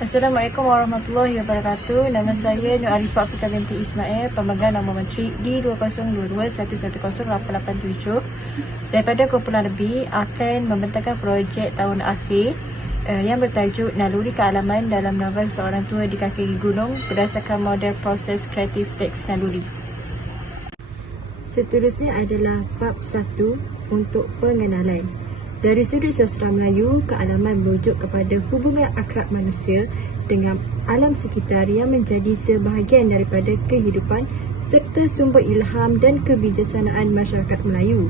Assalamualaikum warahmatullahi wabarakatuh. Nama saya Nur Arifah Putra binti Ismail, Pemegang Nombor Menteri D2022110887. Daripada kumpulan lebih akan membentangkan projek tahun akhir yang bertajuk Naluri Kealaman dalam Novel Seorang Tua di Kaki Gunung berdasarkan model proses kreatif teks naluri. Seterusnya adalah bab 1 untuk pengenalan. Dari sudut sastra Melayu, kealaman merujuk kepada hubungan akrab manusia dengan alam sekitar yang menjadi sebahagian daripada kehidupan serta sumber ilham dan kebijaksanaan masyarakat Melayu.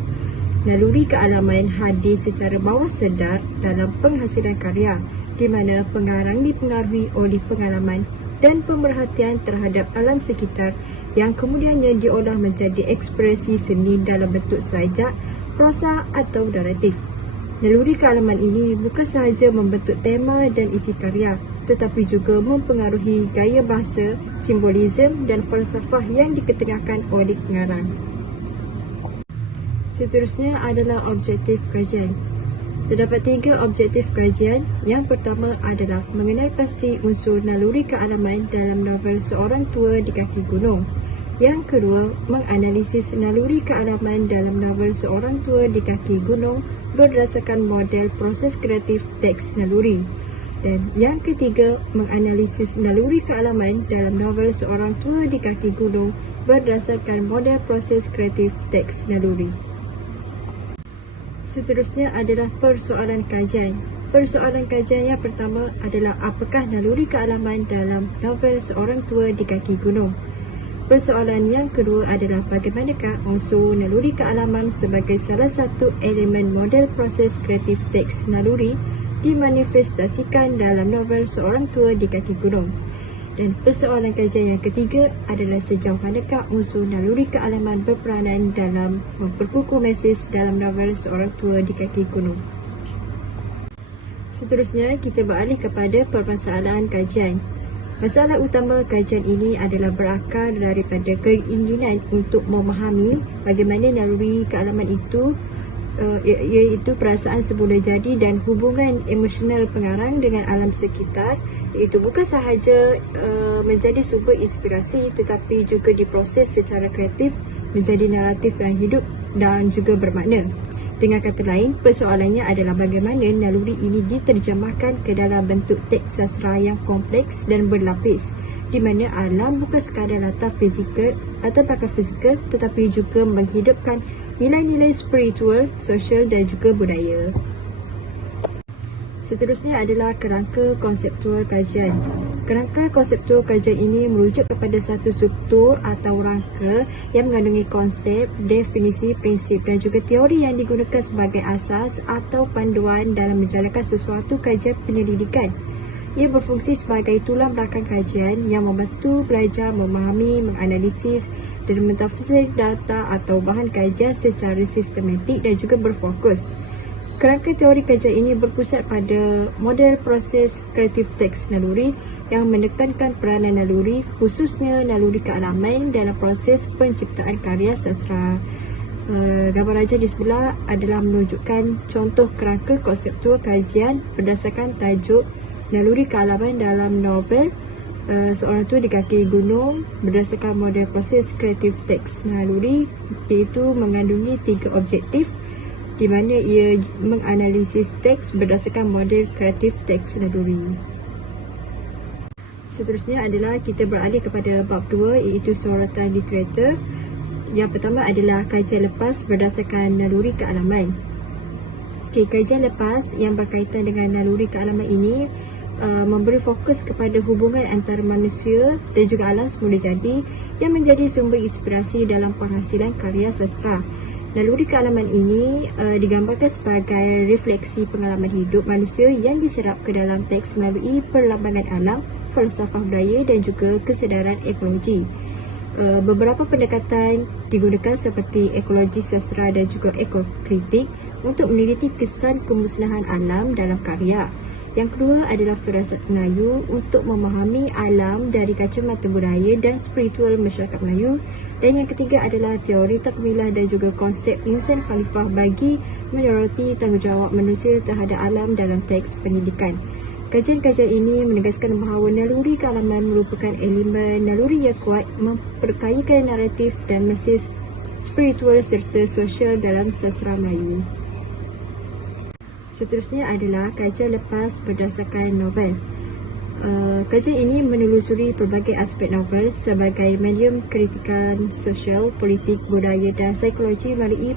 Naluri kealaman hadir secara bawah sedar dalam penghasilan karya, di mana pengarang dipengaruhi oleh pengalaman dan pemerhatian terhadap alam sekitar yang kemudiannya diolah menjadi ekspresi seni dalam bentuk sajak, prosa atau naratif. Naluri kealaman ini bukan sahaja membentuk tema dan isi karya, tetapi juga mempengaruhi gaya bahasa, simbolisme dan falsafah yang diketengahkan oleh pengarang. Seterusnya adalah objektif kajian. Terdapat 3 objektif kajian. Yang pertama adalah mengenal pasti unsur naluri kealaman dalam novel Seorang Tua di Kaki Gunung. Yang kedua, menganalisis naluri kealaman dalam novel Seorang Tua di Kaki Gunung berdasarkan model proses kreatif teks naluri. Dan yang ketiga, menganalisis naluri kealaman dalam novel Seorang Tua di Kaki Gunung berdasarkan model proses kreatif teks naluri. Seterusnya adalah persoalan kajian. Persoalan kajian yang pertama adalah apakah naluri kealaman dalam novel Seorang Tua di Kaki Gunung. Persoalan yang kedua adalah bagaimanakah unsur naluri kealaman sebagai salah satu elemen model proses kreatif teks naluri dimanifestasikan dalam novel Seorang Tua di Kaki Gunung. Dan persoalan kajian yang ketiga adalah sejauh manakah unsur naluri kealaman berperanan dalam memperkukuh mesej dalam novel Seorang Tua di Kaki Gunung. Seterusnya, kita beralih kepada permasalahan kajian. Masalah utama kajian ini adalah berakar daripada keinginan untuk memahami bagaimana naluri kealaman itu iaitu perasaan semula jadi dan hubungan emosional pengarang dengan alam sekitar, iaitu bukan sahaja menjadi sumber inspirasi tetapi juga diproses secara kreatif menjadi naratif yang hidup dan juga bermakna. Dengan kata lain, persoalannya adalah bagaimana naluri ini diterjemahkan ke dalam bentuk teks sastra yang kompleks dan berlapis, di mana alam bukan sekadar latar fizikal atau pakar fizikal tetapi juga menghidupkan nilai-nilai spiritual, sosial dan juga budaya. Seterusnya adalah kerangka konseptual kajian. Kerangka konseptual kajian ini merujuk kepada satu struktur atau rangka yang mengandungi konsep, definisi, prinsip dan juga teori yang digunakan sebagai asas atau panduan dalam menjalankan sesuatu kajian penyelidikan. Ia berfungsi sebagai tulang belakang kajian yang membantu pelajar memahami, menganalisis dan mentafsir data atau bahan kajian secara sistematik dan juga berfokus. Kerangka teori kajian ini berpusat pada model proses kreatif teks naluri yang menekankan peranan naluri, khususnya naluri kealaman dalam proses penciptaan karya sastra. Gambar raja di sebelah adalah menunjukkan contoh kerangka konseptual kajian berdasarkan tajuk Naluri Kealaman dalam novel Seorang Tua di Kaki Gunung berdasarkan model proses kreatif teks naluri, iaitu mengandungi 3 objektif di mana ia menganalisis teks berdasarkan model kreatif teks naluri. Seterusnya adalah kita beralih kepada bab 2 iaitu sorotan literatur. Yang pertama adalah kajian lepas berdasarkan naluri kealaman. Kajian lepas yang berkaitan dengan naluri kealaman ini memberi fokus kepada hubungan antara manusia dan juga alam semula jadi yang menjadi sumber inspirasi dalam penghasilan karya sastra. Naluri kealaman ini digambarkan sebagai refleksi pengalaman hidup manusia yang diserap ke dalam teks melalui perlambangan alam, falsafah budaya dan juga kesedaran ekologi. Beberapa pendekatan digunakan seperti ekologi sastra dan juga ekokritik untuk meneliti kesan kemusnahan alam dalam karya. Yang kedua adalah firasat Melayu untuk memahami alam dari kacamata budaya dan spiritual masyarakat Melayu. Dan yang ketiga adalah teori takmilah dan juga konsep insan khalifah bagi menyoroti tanggungjawab manusia terhadap alam dalam teks pendidikan. Kajian-kajian ini menegaskan bahawa naluri kealaman merupakan elemen naluri yang kuat memperkayakan naratif dan mesej spiritual serta sosial dalam sastra Melayu. Seterusnya adalah kajian lepas berdasarkan novel. Kajian ini menelusuri pelbagai aspek novel sebagai medium kritikan sosial, politik, budaya dan psikologi melalui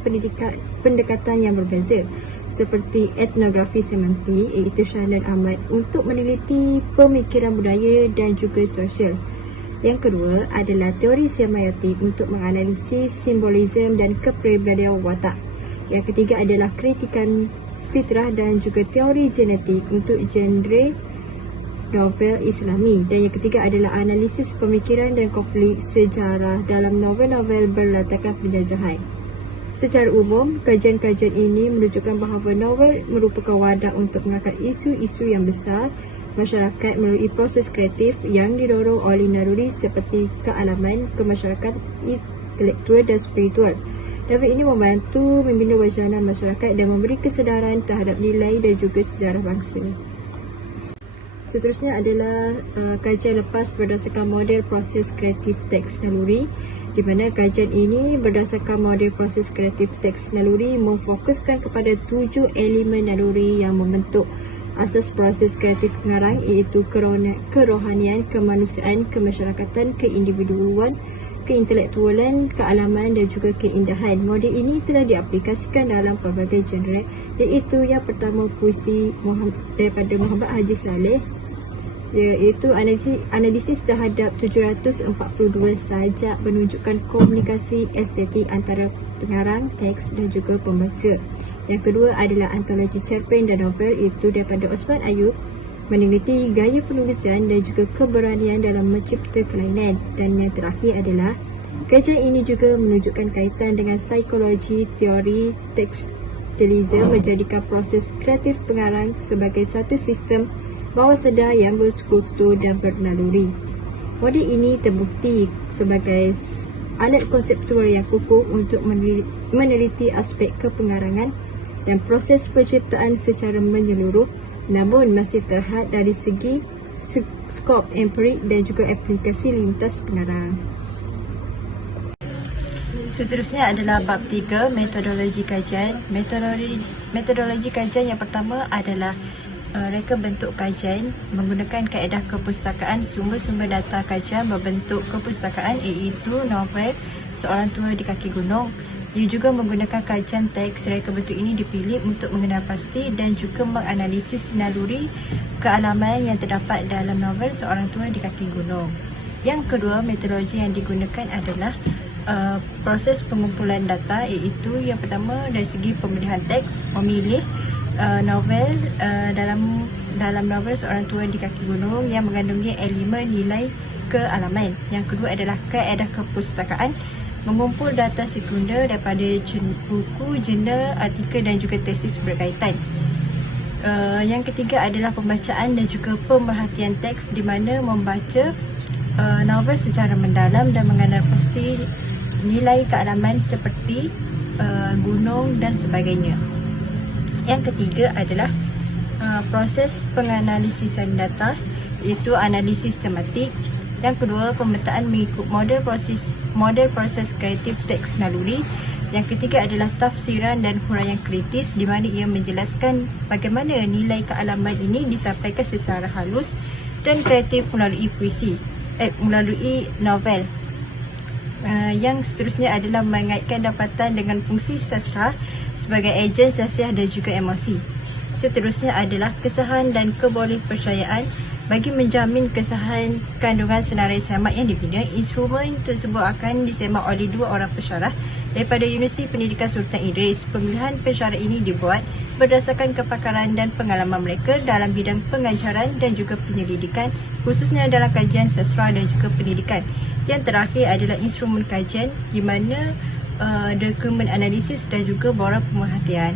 pendekatan yang berbeza seperti etnografi semantik iaitu Shah dan Ahmad untuk meneliti pemikiran budaya dan juga sosial. Yang kedua adalah teori semiotik untuk menganalisis simbolisme dan kepribadian watak. Yang ketiga adalah kritikan fitrah dan juga teori genetik untuk genre novel Islami, dan yang ketiga adalah analisis pemikiran dan konflik sejarah dalam novel-novel berlatarkan penjajahan. Secara umum, kajian-kajian ini menunjukkan bahawa novel merupakan wadah untuk mengangkat isu-isu yang besar masyarakat melalui proses kreatif yang didorong oleh naluri seperti kealaman, kemasyarakatan, intelektual dan spiritual. Novel ini membantu membina wacana masyarakat dan memberi kesedaran terhadap nilai dan juga sejarah bangsa. Seterusnya adalah kajian lepas berdasarkan model proses kreatif teks naluri, di mana kajian ini berdasarkan model proses kreatif teks naluri memfokuskan kepada 7 elemen naluri yang membentuk asas proses kreatif pengarang iaitu kerohanian, kemanusiaan, kemasyarakatan, keindividuan, keintelektualan, kealaman dan juga keindahan. Model ini telah diaplikasikan dalam pelbagai genre, iaitu yang pertama puisi daripada Muhammad Haji Saleh, iaitu analisis terhadap 742 sajak menunjukkan komunikasi estetik antara pengarang, teks dan juga pembaca. Yang kedua adalah antologi cerpen dan novel, iaitu daripada Osman Ayub, meneliti gaya penulisan dan juga keberanian dalam mencipta kelainan. Dan yang terakhir adalah kajian ini juga menunjukkan kaitan dengan psikologi teori tekstilisme, menjadikan proses kreatif pengarang sebagai satu sistem bawah sedar yang bersekutu dan bernaluri. Model ini terbukti sebagai alat konseptual yang kukuh untuk meneliti aspek kepengarangan dan proses penciptaan secara menyeluruh, namun masih terhad dari segi skop empirik dan juga aplikasi lintas pengarang. Seterusnya adalah bab 3, metodologi kajian. Metodologi kajian yang pertama adalah reka bentuk kajian menggunakan kaedah kepustakaan. Sumber-sumber data kajian berbentuk kepustakaan iaitu novel Seorang Tua di Kaki Gunung. Ia juga menggunakan kajian teks. Reka bentuk ini dipilih untuk mengenal pasti dan juga menganalisis naluri kealaman yang terdapat dalam novel Seorang Tua di Kaki Gunung. Yang kedua, metodologi yang digunakan adalah proses pengumpulan data, iaitu yang pertama dari segi pemilihan teks, memilih novel dalam novel Seorang Tua di Kaki Gunung yang mengandungi elemen nilai kealaman. Yang kedua adalah kaedah kepustakaan, mengumpul data sekunder daripada buku, jurnal, artikel dan juga tesis berkaitan. Yang ketiga adalah pembacaan dan juga pemerhatian teks, di mana membaca novel secara mendalam dan mengenal pasti nilai kealaman seperti gunung dan sebagainya. Yang ketiga adalah proses penganalisisan data, iaitu analisis tematik. Yang kedua, pemetaan mengikut model proses kreatif teks naluri. Yang ketiga adalah tafsiran dan huraian kritis, di mana ia menjelaskan bagaimana nilai kealaman ini disampaikan secara halus dan kreatif melalui melalui novel. Yang seterusnya adalah mengaitkan dapatan dengan fungsi sastra sebagai ejen sasiah dan juga emosi. Seterusnya adalah kesahan dan kebolehpercayaan. Bagi menjamin kesahan kandungan senarai semat yang dibina, instrumen tersebut akan disemak oleh 2 orang pensyarah daripada Universiti Pendidikan Sultan Idris. Pemilihan pensyarah ini dibuat berdasarkan kepakaran dan pengalaman mereka dalam bidang pengajaran dan juga penyelidikan, khususnya dalam kajian sastra dan juga pendidikan. Yang terakhir adalah instrumen kajian, di mana dokumen analisis dan juga borang pemerhatian.